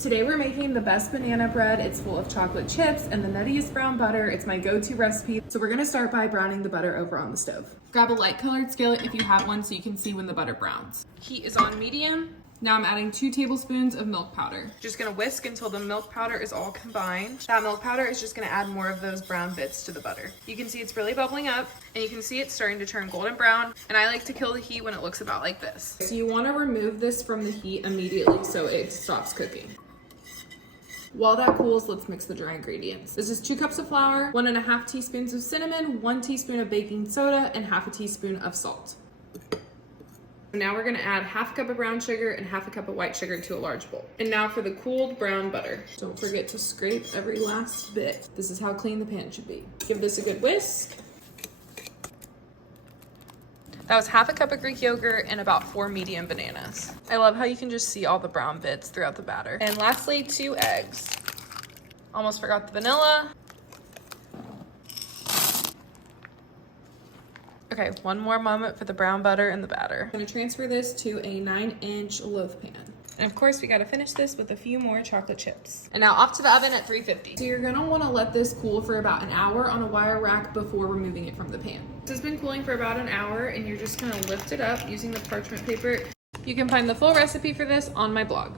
Today we're making the best banana bread. It's full of chocolate chips and the nuttiest brown butter. It's my go-to recipe. So we're gonna start by browning the butter over on the stove. Grab a light colored skillet if you have one so you can see when the butter browns. Heat is on medium. Now I'm adding 2 tablespoons of milk powder. Just gonna whisk until the milk powder is all combined. That milk powder is just gonna add more of those brown bits to the butter. You can see it's really bubbling up and you can see it's starting to turn golden brown. And I like to kill the heat when it looks about like this. So you wanna remove this from the heat immediately so it stops cooking. While that cools, let's mix the dry ingredients. This is 2 cups of flour, 1.5 teaspoons of cinnamon, 1 teaspoon of baking soda, and 1/2 teaspoon of salt. Now we're gonna add 1/2 cup of brown sugar and 1/2 cup of white sugar to a large bowl. And now for the cooled brown butter. Don't forget to scrape every last bit. This is how clean the pan should be. Give this a good whisk. That was 1/2 cup of Greek yogurt and about 4 medium bananas. I love how you can just see all the brown bits throughout the batter. And lastly, 2 eggs. Almost forgot the vanilla. Okay, one more moment for the brown butter and the batter. I'm gonna transfer this to a 9-inch loaf pan. And of course, we gotta finish this with a few more chocolate chips. And now off to the oven at 350. So you're gonna wanna let this cool for about an hour on a wire rack before removing it from the pan. This has been cooling for about an hour and you're just gonna lift it up using the parchment paper. You can find the full recipe for this on my blog.